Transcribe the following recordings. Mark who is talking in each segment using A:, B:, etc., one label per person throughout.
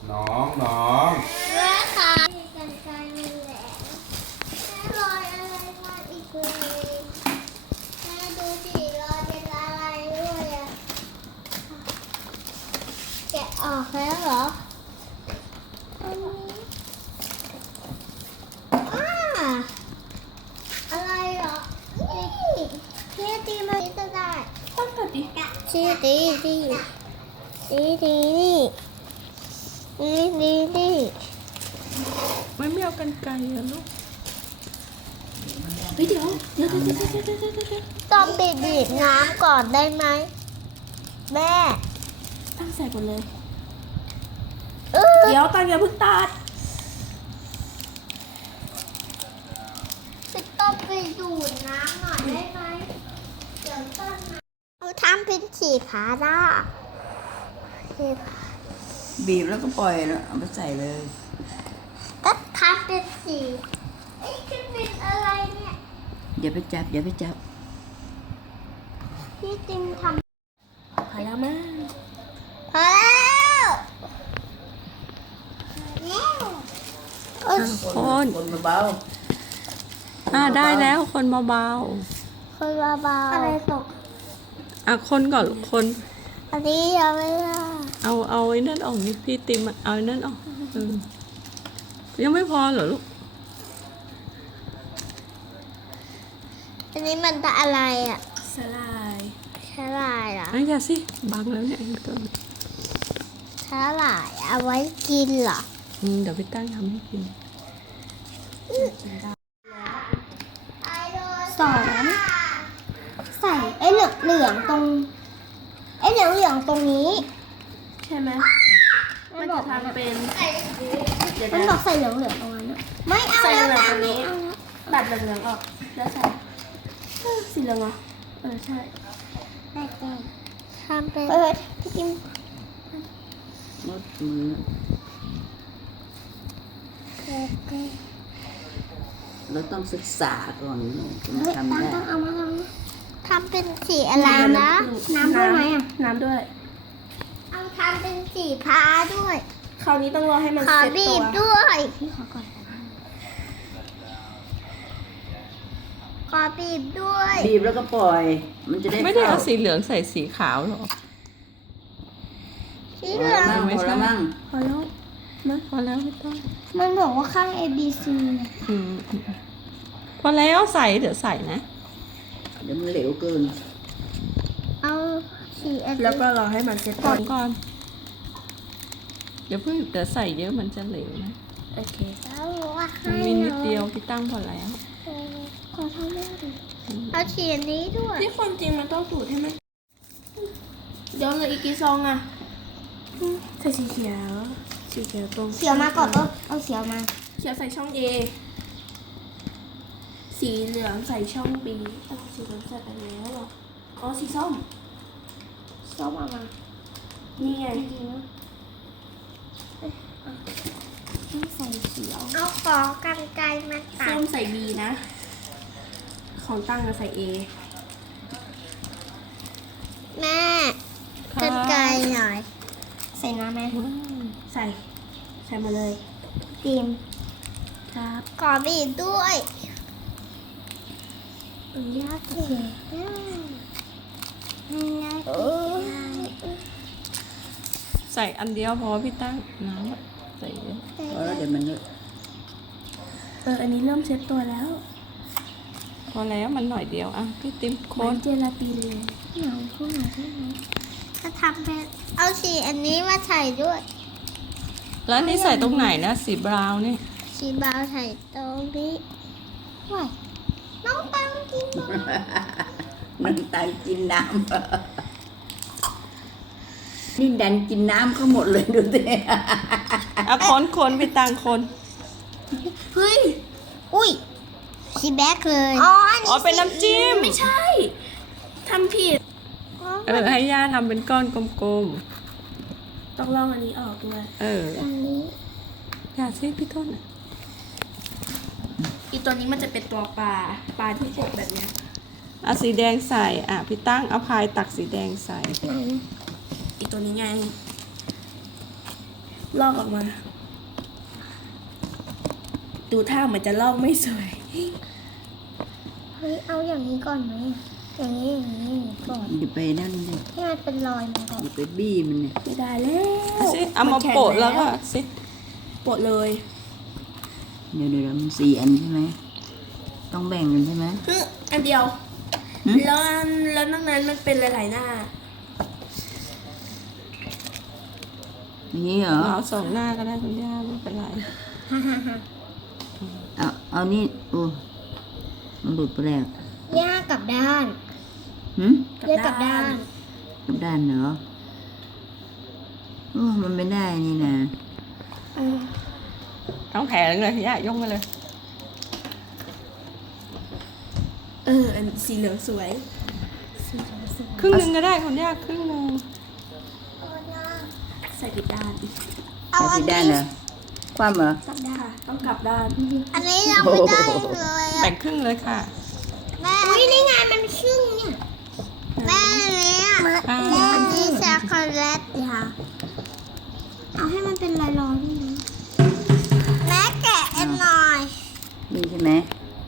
A: น้อง
B: แม่ค่ะกันไกลมันแหลมแม่รอยอะไรมาอีกเลยแม่ดูสิรอยเป็นอะไรด้วยอ่ะแกะออกแล้วเหรออันนี้อะไรเหรอนี่ตีมันจะได้ต้องกดดิชี้ตีนี่
C: ไม่เอากันไกลอะลูก
D: เฮ้ยเดี๋ยว
B: ต้องบีบน้ำก่อนได้ไหมแม่
D: ตั้งใส่ก่อนเลย เดี๋ยวตั้งอย่าเพิ่งตัด
B: จะต้องไปดูดน้ำหน่อยได้ไหมเดี๋ยวต้นเอาทำเป็นสีขาได้
C: บีบแล้วก็ปล่อยแล้วเอาไปใส่เลย
B: ก็ทำเป็นสีไอ้ขึ้นเป็นอะไรเนี่ย
C: อย่าไปจับ
B: พี่ติมท
D: พอแล้วมั้ง
B: ำพอแล้ว
C: คนเบาได้แล้วคนเบา
B: คนเบาๆอะไรตก
C: คนก่อนคน
B: อันนี้ยังไม่ได้
C: เอาไอ้นั่นออกนี่พี่ติมเอาไอ้นั่นออกยังไม่พอเหรอลูก
B: อันนี้มันจะอะไรอ่ะ
D: สลาย
B: สลายเหรอ
C: อย่าสิบังแล้วเนี่ยก่อน
B: สลายเอาไว้กินเหรอ
C: เดี๋ยวพี่ตั้งทำให้กิน
B: สอนใส่ไอ้เหลืองตรงไอ้เหลืองตรงนี้
D: ใช่ไหมมันจะทำเป็นเดี๋ยว
B: มัน
D: นะ
B: บอกใส่เหลืองตรงนั้นอะไม่เอา
D: ใส่
B: แล้ว
D: เหลือง
B: นะ
D: ตรง
B: ไม่
D: นี้
B: เอาแล้ว
D: ตัดเหลืองๆออกแล้วใส่สีเหลืองเหรอใช่
B: ได้แก้ทำเป็นพี่กิม
C: มดมือเราต้องศึกษาก่อนถึงทำได้
B: ต้องเอามาทำเป็นสีอะไรนะน้ำด้วยไหมอ่ะ
D: น้ำด้วย
B: เอาทำเป็นสีพ้าด้วย
D: คราวนี้ต้องรอให้มัน
B: ขอ
D: เซ็ต
B: บี
D: ตัว
B: บด้วยพี่ขอก่อนขอบีบด้วย
C: บีบแล้วก็ปล่อย มันจะได้
E: ไม่ได้เอาสีเหลืองใส่สีขาวหรอ
B: สี
C: พ
B: เห
C: อ
B: ลือ
C: แล้ว
B: ง
C: มั้งพอแล้วมั้ง
D: พอแล้ว
E: พอแล้วไม่ต้อง
B: มันบอกว่าข้าง A B C
E: พอแล้วใส่เดี๋ยวใส่นะ
C: เดี๋ยวมันเหลวเกิน
B: เอาสีอัน
D: แล้วก็รอให้มันเซ็ต
E: ก่
D: ตั
E: อ
D: วน
E: ก่อนเดี๋ยวเพิ่งเดี๋ยวใส่เยอะมันจะเหลวนะ
D: โอเค
B: แล้วบอกว่า
E: มันมีนิดเดียวพี่ตั้งพอแล้ว
B: ขอทำได้ดิเอาสีอันนี้ด้วย
D: ที่ความจริงมันต้องสูตรให้มันเดี๋ยวเหลืออีกกี่ซองอ่ะใส่สีเขียวตรง
B: เขียวมาก่อนเอาเขียวมา
D: เขียวใส่ช่อง A สีเหลืองใส่ช่อง B สีเหลืองใส่ไปแล้วเหรออ๋อสีส้มเอามานี่ไง
B: ต้องใส่เขียวเอาขอกันไกลมาตั
D: ส้
B: ด
D: มใส่ B นะ ของตั้งจะใส่ A
B: แม่กันไกลหน่อย ใส่น้ำไหม
D: ใส่มาเลย
B: ตีม
D: ครับ
B: ขอบีบด้วยยากเลยยากเลย
E: ใส่อันเดียวพอพี่ตั้งน้ำอะใส่เยอะ
C: พอแล้วเดี๋ยวมันเลอะ
D: อันนี้เริ่มเซ็ตตัวแล้ว
E: พอแล้วมันหน่อยเดียวพี่ติ๊มโค
D: เหมือน นเจลาตินเลย
B: หนูพูดหน่อยได้ไหมจะทำเป็นเอาสีอันนี้มาใส่ด้วย
E: แล้วนี่ใส่ตรงไหนนะสีบราวน์นี่
B: สีบาวใส่ตรงนี้ว้ายน้องตังกินบ้าง
C: มันตายกินน้ำนี่ดันกินน้ำเขาหมดเลยดูสิ
E: คนพี่ตั้งคน
D: เฮ้ย
B: อุ้ยสีแบ็คเลยอ๋อ
E: เป็นน้ำจิ้ม
D: ไม่ใช่ ทำผิด
E: ให้ย่าทำเป็นก้อนกลม
D: ต้องลองอันนี้ออกด้วย
B: อันนี้
E: อย่าซิพี่ต้น
D: อีตัวนี้มันจะเป็นตัวปลาที่กดแบบเนี้ย
E: เอาสีแดงใส่พี่ตั้งเอาพายตักสีแดงใส่
D: อีตัวนี้ไงลอกออกมา ดูท่าเหมือนจะลอกไม่สวย
B: เฮ้ยเอาอย่างนี้ก่อนไหมอย่างนี้ก่อน
E: อย่าไปนั่นเลย
B: ให้มันเป็นรอยมันก่อน
E: อย่าไปบี้มันเนี่ย
D: ไม่ได้แล้ว
C: เอาสิเอามาโปะแล้วก็สิ
D: โปะเลย
E: เดี๋ยวมัน4 อันใช่ไหมต้องแบ่งกันใช่ไหม
D: อันเดียว
E: หึ
D: แล้วนอกนั้นมันเป็นหลายๆหน้า
E: อย่างนี้เหรอ
C: เอาสองหน้าก็ได้คุณย่าไม่เป็นไร
E: เอานี่โอ้มันหลุดไปแล้ว
B: ย่ากลับด้าน
E: หึ
B: ย่ากลับด้าน
E: กลับด้านเหรอโอ้มันไม่ได้นี่นะ
C: ทั้งแผงเลยย่ายกมาเลย
D: อันสีเหลืองสวย
C: ครึ่งหนึงก็ได้คุณย่าครึ่งหนึง
D: ใส่ผิดด้าน
B: เอา
E: เอา
B: อัน
E: ที่ด้าน
B: นี้
E: เหรอคว่ำเหรอ
D: กลับด้าน ต้องกลับด้าน
B: อันนี้ยังไม่ได้เลยอะ
C: แบ่งครึ่งเลยค่ะ
B: แม่อุ้ยนี่ไงมันครึ่งเนี่ยแม่เนี่ย
C: อ่า
B: อันนี้ช็อกโกแลตค่ะเอาให้มันเป็นรอยๆนี่นะแม่แกะอันหน่อย
E: นี่ใช่ไหม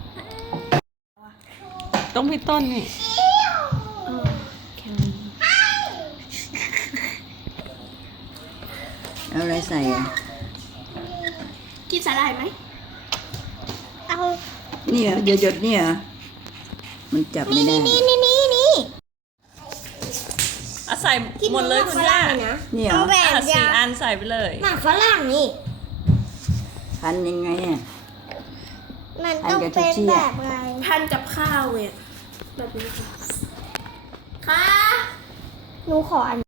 C: ต้องมีต้นนี่
E: เอาอะไรใส่อ่ะ
D: กินสาหร่ายไหม
B: เอา
E: นี่เหรอหยดๆนี่เหรอมันจับไม่ได้
B: นี่
C: เอาใส่หมดเลยคุณย่า
E: นี่เหรอ
B: เอาแบบ
C: อ่ะ
B: ยา
C: 4 อันใส่ไปเลย
B: หมากฝรั่งนี่
E: พันยังไงอ่ะ
B: มันต้องเป็นแบบไง
D: พันกับข้าวเนี่ยแบบนี้ค่ะ
B: หนูขออัน